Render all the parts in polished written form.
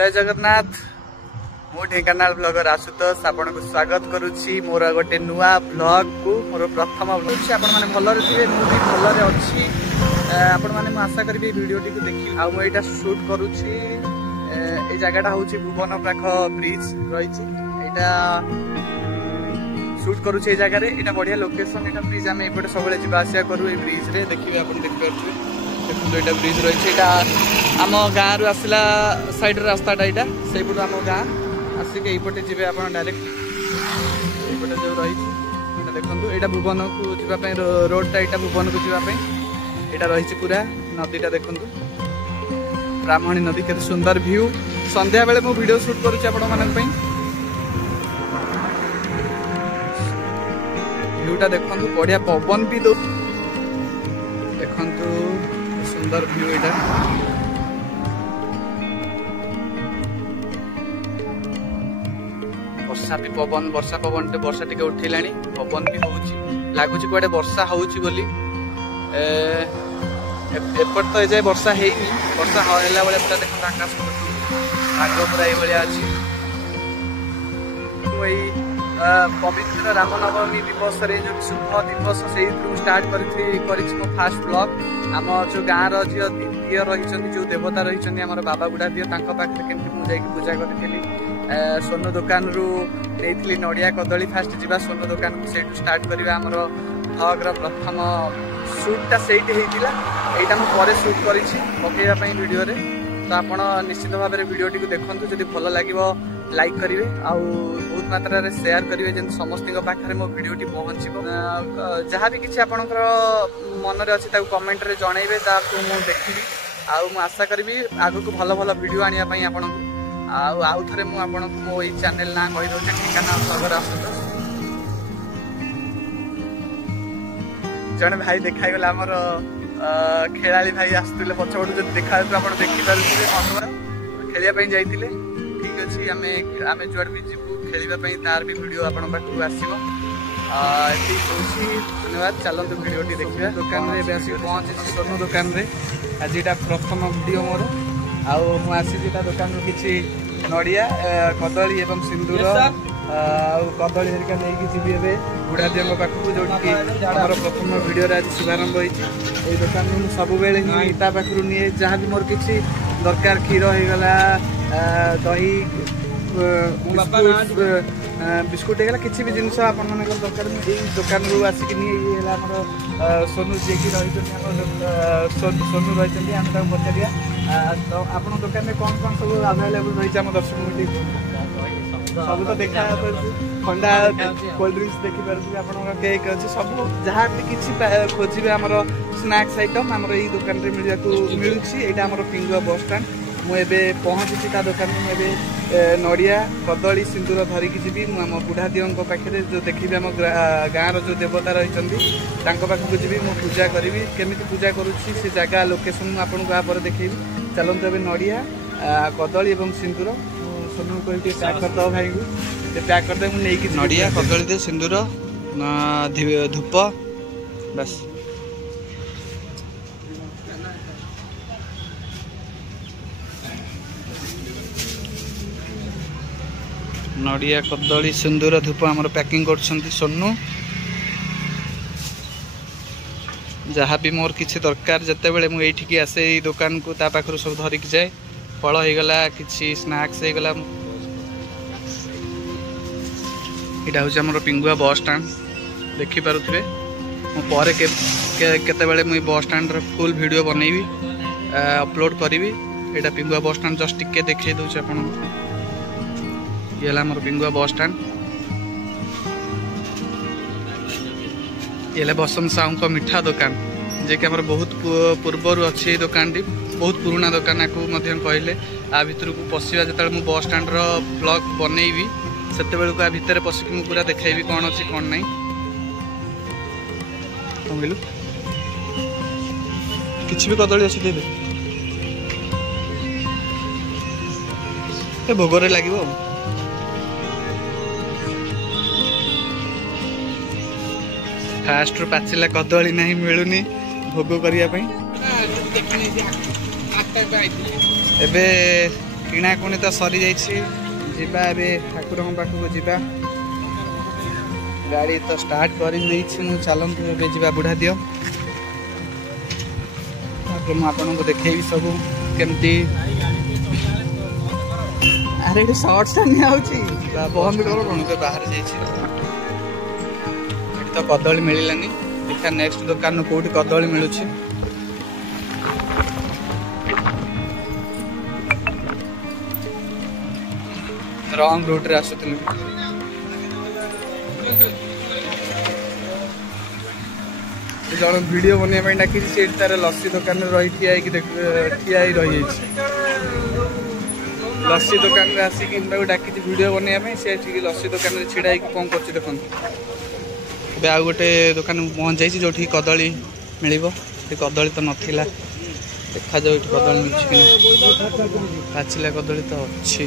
जय जगन्नाथ मु ढेंकानाल ब्लॉगर आशुतोष आपन को स्वागत करुच्ची मोर गोटे नुआ ब्लॉग को मोर प्रथम ब्लॉग आपण माने भलरे थिबे मु भी भलरे अछि आपण माने मु आशा करबी वीडियो टी को देखि आ मु एटा शूट करुच्ची ए जगहटा होची भुवन पाख ब्रिज रहिची एटा शूट करुच्ची ए जगह रे एटा बढ़िया लोकेशन एटा ब्रिज हम एपटे सबले जिबा आसिया करू ए ब्रिज रे देखिबे आपण देख परथि देखु एटा ब्रिज रहिची एटा आम गाँ रु आसला साइड रास्ताटा यहाँ से पटू आम गाँ आसिक यपटे जी आप डायरेक्ट ये जो रही देखो यहाँ भुवन को जीवाई रोडटा यहाँ भुवन को जीवाई यहाँ रही पूरा नदीटा देखु ब्राह्मणी नदी के सुंदर व्यू संध्या बेले मु वीडियो शूट करुच्ची व्यूटा देखु बढ़िया पवन भी दो देखु सुंदर व्यू यहाँ वर्षा भी पवन वर्षा टिके उठेलानी पवन भी होउची लागुची कुआडे वर्षा होउची बोली एपट तो एजाय वर्षा हेइनी वर्षा होला बेले पूरा देखो आकाश आगो पूरा ए बलिया अछि कोई पवित्र रामनवमी दिवस रे जो शुभ दिवस से स्टार्ट करिछि मो फास्ट ब्लॉग आम जो गाँ रो जो दिय रहिछन्ती जो देवता रहिछन्ती हमर बाबा गुडा दिय तांको पाखे केमति मु जाई पूजा करथिली सोनू दुकान रु नहीं नड़िया कदली फास्ट जीवा सोनू दुकान को से स्टार्ट करवा आमर भ्लॉग प्रथम शूटा से यहाँ मुझे शूट करें वीडियो रे तो आप निश्चित भाव में वीडियो टी देखूँ जब भल लगे लाइक करेंगे आउ बहुत मात्रा रे शेयर करेंगे जब समस्त पाखे मो वीडियो टी पहुँचो जहाँ भी किसी आपंकर मन में अच्छी कमेंट रे जनइबे मुझे देखी आउ आशा करी आग को भल भल वीडियो आने आपन आउ थे मुझे मो चैनल ना कही दूसरे ढेंकानाल ब्लॉगर आशुतोष जड़े भाई देखाईगला आमर खेला भाई आसुले पछपटू जो देखा आप देखिपारे खेलवाई जाइए ठीक अच्छे आम जुआड़ भी जीवु खेलवाई तार भी वीडियो आप आसो धन्यवाद चलते वीडियो टी देखा दुकान में आसिक पहुँची सोनू दुकान में आज यहाँ प्रथम वीडियो मोर आउ मुझे दुकान किसी नड़िया कदली एवं सिंदूर कदली हरिका नहीं जी बुढ़ा दियों पाखक जो प्रथम वीडियो आज शुभारंभ होती दुकान में सब बेले पाखु निए जहाँ भी मोर किसी दरकार क्षीर होगला दही बिस्कुट होगा किसी भी जिनस आप दरकार दुकान रू आसिक सोनू जी की रही सोनू रही आम पचारिया तो आप दुकान में कौन कौन सब अवेलेबल रही है दर्शक सब तो देखा ठंडा कोल्ड ड्रिंक्स देखिपारे आप केक अच्छे सब जहाँ भी किसी खोजे आम स्नाक्स आइटम आम यही दुकान में मिलूँ यहाँ पिंगुआ बस स्टाण्ड मुझे पहुँची दुकान में मुझे नड़िया कदली सिंदूर धरिकी जी आम बुढ़ा दियों पाखे जो देखी आम गाँव रो देवता रही पाखक जी मु पूजा करी केमी पूजा करुच्ची से जगह लोकेशन आपको आप देखी चलते ए नड़िया कदली और सिंदूर सोनू को पैक करदे भाई को पैक करदे मुझे नड़िया कदली दे सिंदूर धूप बस नड़िया कदली सिंदूर धूप आमर पैकिंग कर सोनू जहाँ भी मोर किसी दरकार जिते बड़े मुझे आसे दुकान को पाखर सब धरिकी जाए फल होगला किसी स्नाक्स होगला यहाँ हूँ आम पिंगुआ बस स्टाण्ड देखिपे मुझे केतबेले मुझे बस स्टाण्ड फुल वीडियो बनईबी अपलोड करी यहाँ पिंगुआ बस स्टाण्ड जस्ट टिके देखिए दूसरे आपन ये आम पिंगुआ बस स्टाण्ड ये बसंत साहू को मिठा दुकान जे कि आमर बहुत पूर्वर अच्छी दुकान टी बहुत पुराना दुकान को कहले आ भितर को पशिया जो मुझे बस स्टाण्ड ब्लॉग बनईबी से आ भितर पशिक मुझे पूरा देखी कौन अच्छी कौन नहीं कहलु किसी भी कदली अच्छी देवे भोगरे लगे फास्ट पाचिला कदली नहीं मिलूनी भोग करने एबे किणाकुणी तो सरी जावा ठाकुर पाखक जा गाड़ी तो स्टार्ट कर चलतु एवं बुढ़ा दियो मुझे देखेबी सब केमती अरे ये सर्ट्स बंद कर कौन बाहर जा तो कदली मिलानी देखा नेक्स्ट दुकान कौटी कदली मिलूँ रंग रूट रे आसुल जन वीडियो बनवाई डाकी तार लस्सी दुकान रही ठिया रही लस्सी दुकान आसिक डाकी वीडियो बनवाई सी लस्सी दुकान छिड़ा कौन कर देखो आउ गोटे दुकान पहुँच जाइए जो कदली मिल कदली तो नाला देखा जाऊ कदली मिलूँ पाचिला कदली तो अच्छी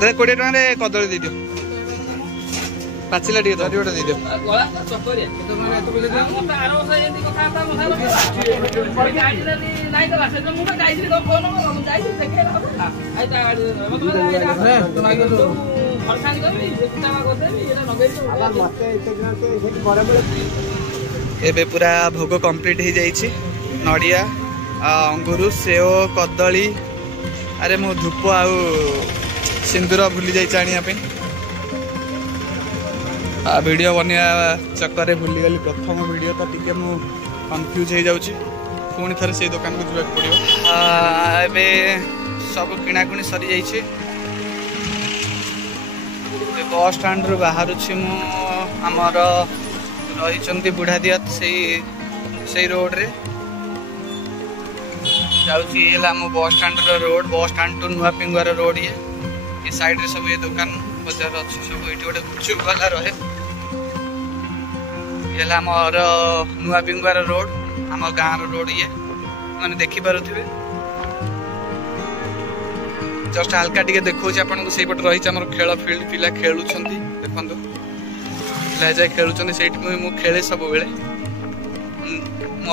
20 टका कदली दे दियो पाचिला टे धरी गोटे दे दियो एबे पूरा भोग कंप्लीट हो जाइए नड़िया अंगूर सेव कदली अरे मो धूप आउ सिंदूर भूली जाइए आनिया वीडियो बनवा चक्कर भूली गली प्रथम वीडियो तो टी मु कन्फ्यूज हो जाऊँ पुणी थे से दुकान को जावाक पड़ो एबे सब किणाकुणी सरी जाइए बस स्टाण्ड रू बाहर आमर रही बुढ़ा दिया से रोड रे जाऊँगी बस stand road bus stand to नुआ पिंगुआर रोड ये साइड रे सब ये दुकान बजार अच्छी सब ये गोटे गुपचुप वाला रहे ये नुआ पिंगुआर रोड आम गाँव रोड ये मैंने देखिपे जस्ट हाल्का टे देखा आपको से पटे रही खेल फिल्ड पिला खेलुं देखो पिला जाए खेलुं से खेले सब बेले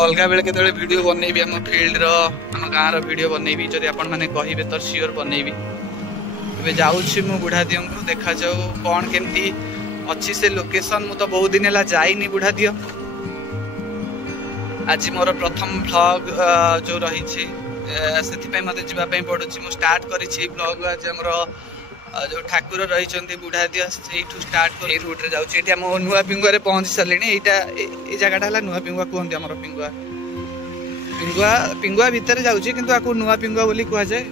अलग बेले के वीडियो बनईबी आम फिल्ड आम गाँव वीडियो बनईबी जब आपण मैंने कहे तो सियोर बनईबी जाऊँ मु बुढ़ा दियो को देखा जाऊ कौन केमती अच्छी से लोकेशन मु तो बहुत दिन है जाइनी बुढ़ा दियो आज मोर प्रथम व्लॉग जो रही से मत जावाई पड़ू मु स्टार्ट करी व्लॉग आज आमर जो ठाकुर रही बुढ़ा दियो से स्टार्ट कर रूट रे जाऊँ ये नुआ पिंगुआ पहुँची सारे ये जगह है नुआ पिंगुआ कहते आम पिंगुआ पिंगुआ पिंगुआ भितर जाऊँगी कि नुआ पिंगुआ बोली कह जाए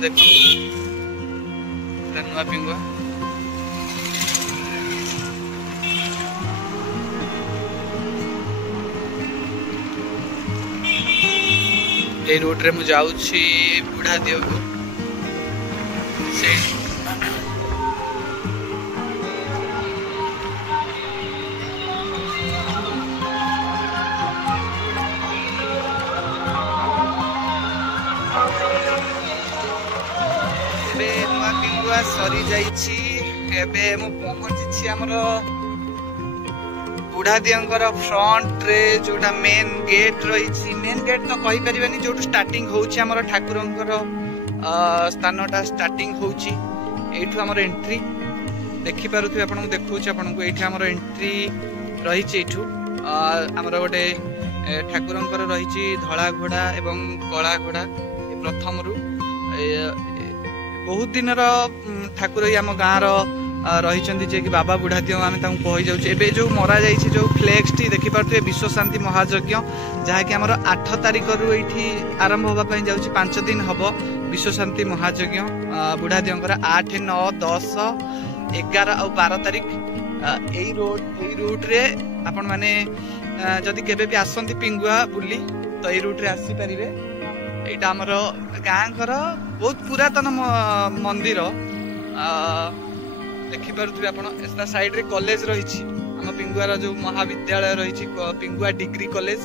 देख नुआ पिंगुआ ये रूट रे मुझे जाऊँगी बुढ़ा दियो को से नुआ पिंगुआ सरी जाइए पहुंची आमर बुढ़ा दियंकर फ्रंट रे जोटा मेन गेट रही मेन गेट तो कही परिबानी जो स्टार्टिंग होउची हमर ठाकुरंकर स्थानटा स्टार्टिंग होउची एठू हमर एंट्री देखि पारुथि आपन देखौची आपन को एठी हमर एंट्री रही एठू हमर गोटे ठाकुरंकर रही धला घोड़ा एवं कला घोड़ा प्रथम रु बहुत दिन ठाकुर आम गाँव रही कि बाबा बुढ़ा दियो आम कही जाऊँ एवं जो मरा जा जो फ्लेक्स टी देखिपे विश्व शांति महायज्ञ जहाँकि आम 8 तारिख रु ये आरंभ होगापी जाऊँगी 5 दिन हम विश्व शांति महायज्ञ बुढ़ा दियोंकर 8, 9, 10, 11 और 12 तारिख यही रूट रे आपण मैंने जदि केबे भी आसंती पिंगुआ बुली तो यही रूट रे आसी पारे यहाँ आमर गाँ घर बहुत पुरातन मंदिर देखिपे आप साइड रे कॉलेज रही आम पिंगुआर जो महाविद्यालय रही पिंगुआ डिग्री कॉलेज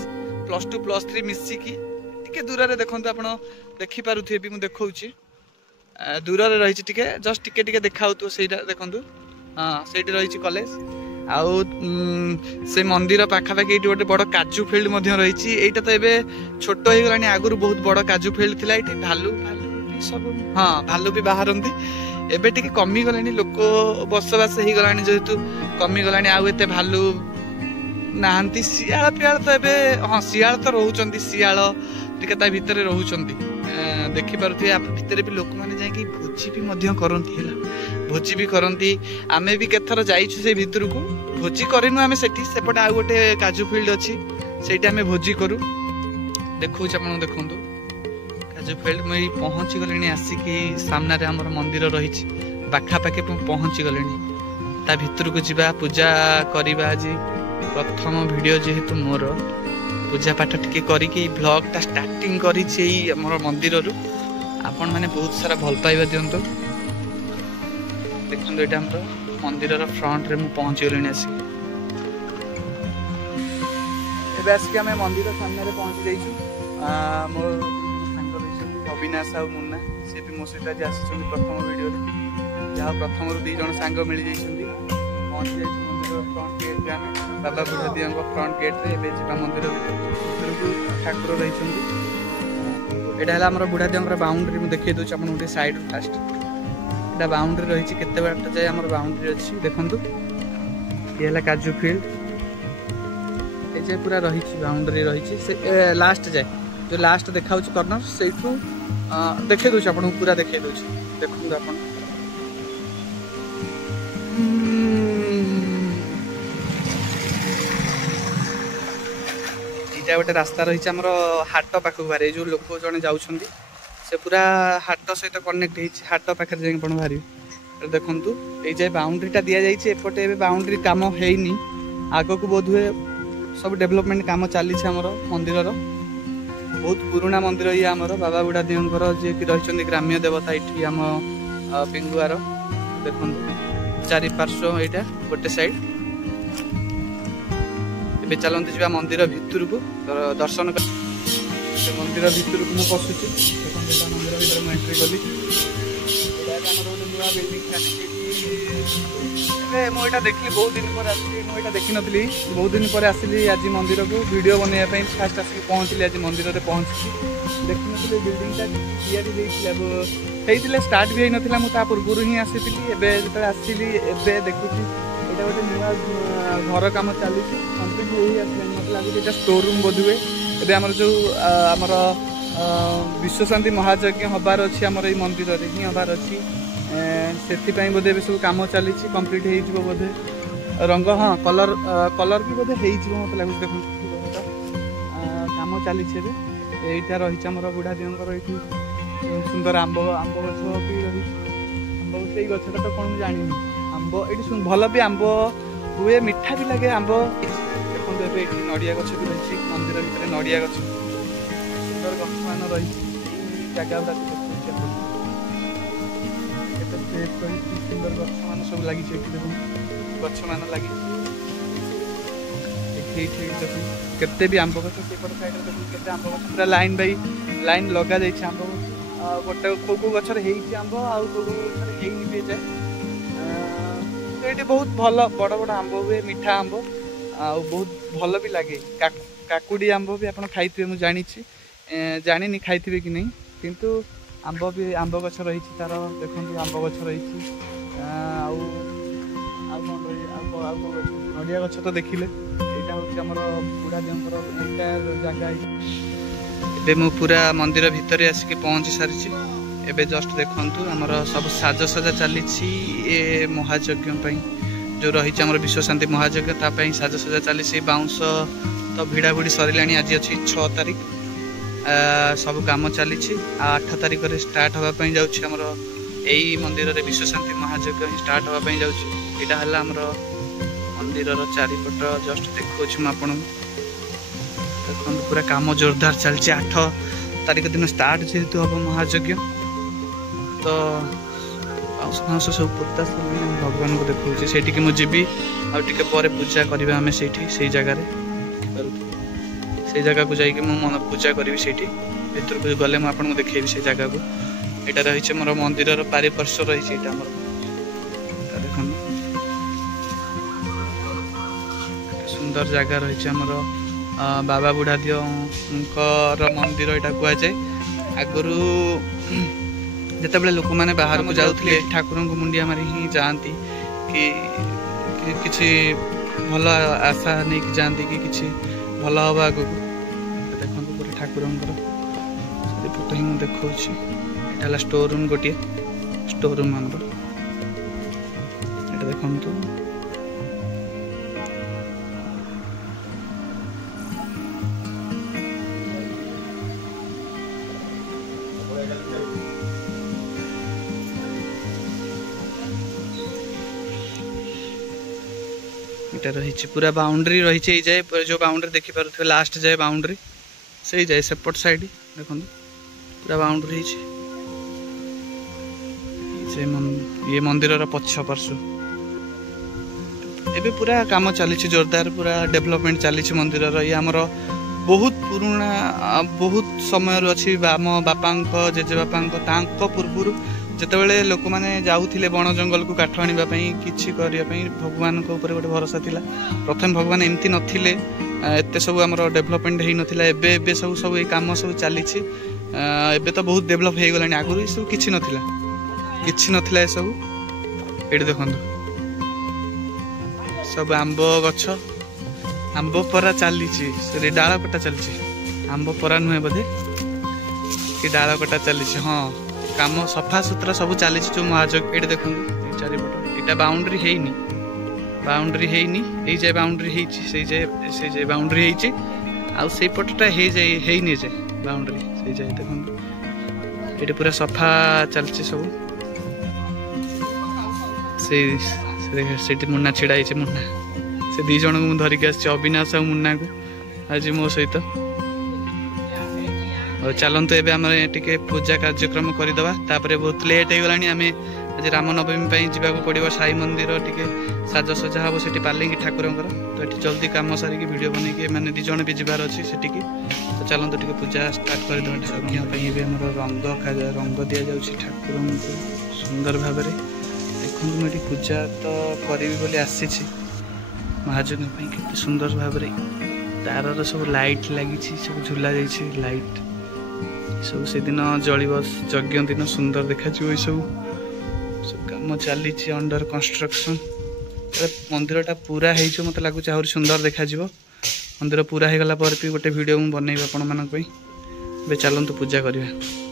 +2 +3 मिसिकी टे दूर से देखते आप देखिपे भी मुझे देखा दूर रही जस्ट टे देखा देखु हाँ से रही कॉलेज आउ से मंदिर पाखापाखि ये गोटे बड़ काजू फिल्ड रही एटा तो ये छोट हो गलानी आगु बहुत बड़ काजू फिल्ड थिला ये भालू भालू भी सब हाँ भालू भी बाहरती एबे टिके कमी गलानी लोक बसवास हो गलानी जेहेतु कमी गलानी आउ एते भालू नाहांती सियाल पियाल तो एबे हाँ सियाल तो रोचंती सियाल टिके ता भितर रोचंती देखि पारुथिबे आप भितर भी लोक माने जाय कि भोजी भी मध्य करंती हैला भोजी भी करंती आमे भी केथर जाइछु से भितर को भोजी करिनु आमे सेठी सेपटे आ गोटे काजू फील्ड अछि सेठी आमे भोजी करू देखौ आपण देखंतु काजू फील्ड में पहुंची गलेनी आसिकी सामने रे हमर मंदिर रहिछि पाखा पाखे पहुंची गलेनी ता भितर को जिबा पूजा करिबा जी प्रथम वीडियो जेहेतु मोर पूजा पाठ टिके करिके ब्लॉग ता स्टार्टिंग करिछि हमर मंदिर रु आपण माने बहुत सारा भल पाइबा दियंतो देखंतु एटा हमर मंदिर रो फ्रंट रे मु पहुंची गलेनी आसी एबे आसी के हम मंदिर सामने रे पहुंची जाइछु मोर संग रहिछि अविनाश आ मुन्ना से भी मो सहित आज आसी प्रथम वीडियो रे जहा प्रथम रु 2 जण संग मिल जाइछन्ती पहुंची जाइछु फ्रंट गेट पे आमे बाबा बुढ़ा दिया फ्रंट गेट रे एबे जिबा मंदिर भितर ठाकुर रहिछन्ती एटा हला हमर बुढ़ा दिया बाउंड्री मु देखै दोछ अपन उठे साइड फास्ट एटा बाउंड्री रहिछि केते बाट जाय हमर बाउंड्री अछि देखंतु ये हला काजू फील्ड ए जे पूरा रहिछि बाउंड्री रहिछि से लास्ट जाय जो लास्ट देखाउछि कॉर्नर सेठू देखै दोछ अपन पूरा देखै दोछ देखंतु अपन गोटे रास्ता रही आमर हाट पाखक बाहर जो लोक जड़े जाऊँच से पूरा हाट सहित कनेक्ट हाट पाखे जाए बाहर देखु ये बाउंड्रीटा दि जाइए एपटे बाउंड्री कम होनी आग को बोध हुए सब डेवलपमेंट कम चली मंदिर बहुत पुराना मंदिर ये आमर बाबा बुढ़ा दियर जी रही ग्राम्य देवता ये आम पिंगुआर देखु चारि पार्श्व यहाँ गोटे साइड ए चलते जी मंदिर भितर को दर्शन कर मंदिर भितर को मुझे पशुची मंदिर भर मुझे एंट्री कली नुआ बिल्डिंग मुझे देखली बहुत दिन पर आसली मुझे देखी नी बहुत दिन पर आसली आज मंदिर को वीडियो बनवाई फास्ट आसिक पहुँचली आज मंदिर में पहुँची देखी नी बिल्डिंगटा या स्टार्ट भी होता मुझे पूर्व ही आसी जो आसली ए देखुची ये गोटे नुआ घर कम चली कम्प्लीट हो मत लगे स्टोर रूम बोध हुए एवं आमर जो आमर विश्वशांति महायज्ञ हबार अच्छी आमर ये मंदिर ही हबार अच्छी से बोधे सब कम चली कम्प्लीट हो बोधे रंग हाँ कलर कलर भी बोधे हो मत लगे देख कम चली यहाँ रही आमर बुढ़ा दियर ये सुंदर आंब आंब गछ भी रही आंब से गछटा तो कौन जानी आंब ये भल भी आंब हुए मिठा भी लगे आंब देखते ये नड़िया गछ भी रही मंदिर भितर नड़िया गछ सुंदर गछ मान रही जगह सुंदर गछ मान सब लगी देख गछ मान लगी देखो केते भी आंब गछ सेपट साइड देखो केते आंब गछ पूरा लाइन बाई लाइन लगा जाइए आंब गछ गोटे को गचर आंब आउ को गचर भी जाए ये बहुत भल बड़ बड़ आंब हुए मीठा आंब आ बहुत भल भी लगे काकुड़ी आंब भी आप खाई मुझे जानी खाई कि नहीं किंतु आंब भी आंब गछ रही तार देखो आंब गछ रही नड़िया गछ तो देखिले यहाँ हूँ आम बुढ़ा दियर जगह मु पूरा मंदिर भितर आसिक पहुँची सारी एबे जस्ट देखंतु हमर सब साजसजा चली महायज्ञ जो रही आम विश्वशांति महायज्ञ तापाई साजसजा चली बाउंस तो भिड़ा भिड़ी सरलानी आज अच्छी 6 तारिख सब काम चली 8 तारिख स्टार्ट होगापी जामर यही मंदिर रे विश्वशांति महायज्ञ स्टार्ट होगापी जाटा है मंदिर चारिपट जस्ट देखा आपन देखो पूरा काम जोरदार चलती 8 तारिख दिन स्टार्ट जेहेतु हम महायज्ञ तो बाउंस सब पुता भगवान को देखा से मुझे आगे पूजा करवा आम से जगह से जगह को जाकि मन पूजा करी से भर को गले मुझे देखेबी से जगह को यहाँ रही मोर मंदिर पारिपार्श्व रही देख सुंदर जगह रही आमर बाबा बुढ़ादियों मंदिर यहाँ कहुए आगु जिते लोक मैंने बाहर को जाते ठाकुर को मुंडिया मारी ही जाती कि किसी भल आशा नहीं कि जाती कि किसी भल हम आगू देखो पूरा ठाकुर फोटो ही मुझे देखा यहाँ स्टोर रूम गोटे स्टोर रूम आम देखु रही पूरा बाउंड्री रही जाए जो बाउंड्री देखी पारे लास्ट जाए बाउंड्री से जाए सेपट साइड देखो पूरा बाउंड्री ये मंदिर पछ पार्श्व एबे पूरा काम चली जोरदार पूरा डेवलपमेंट चली मंदिर ये आमर बहुत पुराना बहुत समय अच्छी आम बापा जेजेबापा पूर्व जितेबाला लोक मैंने जाऊे बण जंगल को काठ आने कि भगवान गोटे भरोसा थिला प्रथम भगवान एमती नथिले एते सब आमर डेवलपमेंट हो नाला एबे सब सब ये कम सब चली एबे तो बहुत डेवलप हो गलानी आगु सब किछि नथिला सब ये देखो सब आंब गछ आंब परा चली डाल कटा चली आंब परा नुहे बोधे कि डाल कटा चली हाँ काम सफा सुतरा सब चली जो महाजग ये देखो चारिपट यहाँ बाउंड्री है जाए बाउंड्री से जाए बाउंड्री से पटटा है जाए बाउंड्री से जाए देखो ये पूरा सफा चलती सब से मुन्ना छिड़ा मुन्ना से दी जन को धरिक अविनाश और मुन्ना को आज मो सहित चलतु एवं आम टे पूजा कार्यक्रम करदे बहुत लेट हो गलानी आम आज रामनवमी जावाक पड़ो साई मंदिर टे साजसजा हम से पार्लिंग ठाकुर तो ये जल्दी कम सारिक भिड बन मैंने दिज भी जबार अच्छी से तो चलतु टे पूजा स्टार्ट करदे रंग दि जाऊँगी ठाकुर को सुंदर भाव देखो मुझे पूजा तो करी बोली आसी महाजन के सुंदर भाव तार सब लाइट लगी सब झूला जाइए लाइट सब से दिन जलिब यज्ञ दिन सुंदर देखा सब कम चली अंडर कंस्ट्रक्शन मंदिरटा पूरा हो मत लगुच आहरी सुंदर देखा मंदिर पूरा हो गला पर भी गोटे वीडियो मुझे बनइबी आपण मानक चलतु पूजा करवा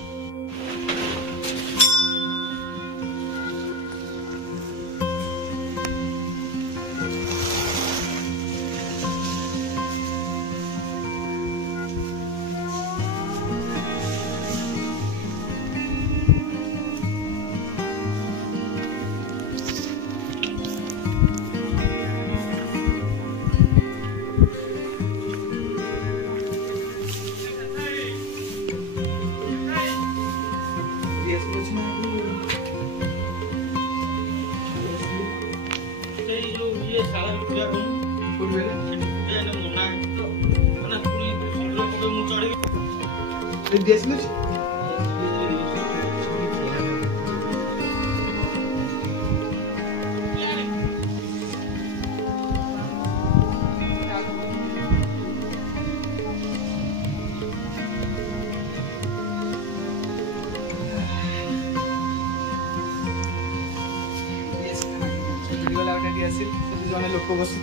जने लोक बसी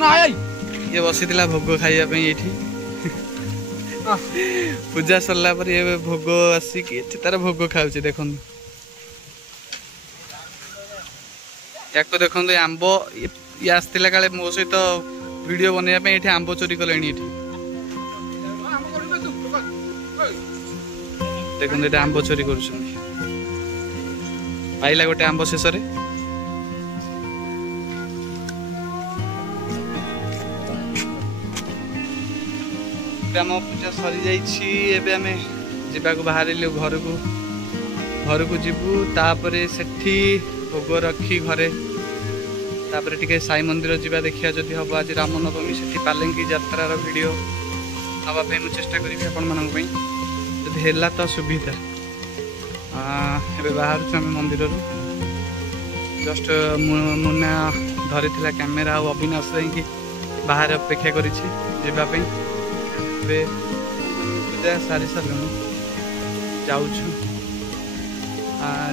ये बसी भोग खाइबा ये पूजा सरला पर ये भोग आसिक तार भोग खाऊे देखो या देखो आंब ये आसला काले मो सहित वीडियो बनवाई ये आंब चोरी कले देखो ये आंब चोरी कर पाइला गोटे आंब शेष आम पूजा सरी जाइए जावाक बाहर घर को जीवु तापर सेठी भोग रखी घरे तापर टिके साई मंदिर जीवा देखिया जदि हम आज रामनवमी से पालेंकी यात्रार वीडियो नापी मुझे चेष्टा करी आपण मानी जदि है तो सुविधा बाहर आम मंदिर जस्ट मुना धरी कैमेरा और अविनाश जाकि बाहर अपेक्षा करी पूजा सारी सारे जाऊँ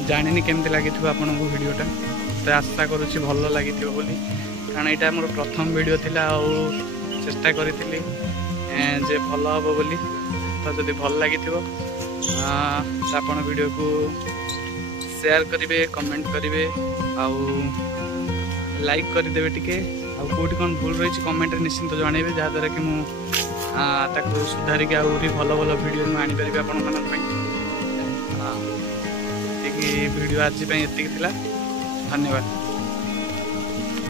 जानी केमती लगी आपन को वीडियोटा तो आशा करुँच भल लगी कारण यहाँ मोर प्रथम वीडियो थिला चेष्टा करी जे भल हम बोली तो जब भल लगी आपन वीडियो को शेयर करेंगे कमेंट करेंगे लाइक करदे टिके कौटी कौन भूल रही कमेंट निश्चिंत जनइबे जहाँद्वारा कि मुझे सुधारिक आहरी भल भल वीडियो आनीपारि आपण वीडियो आज एति धन्यवाद।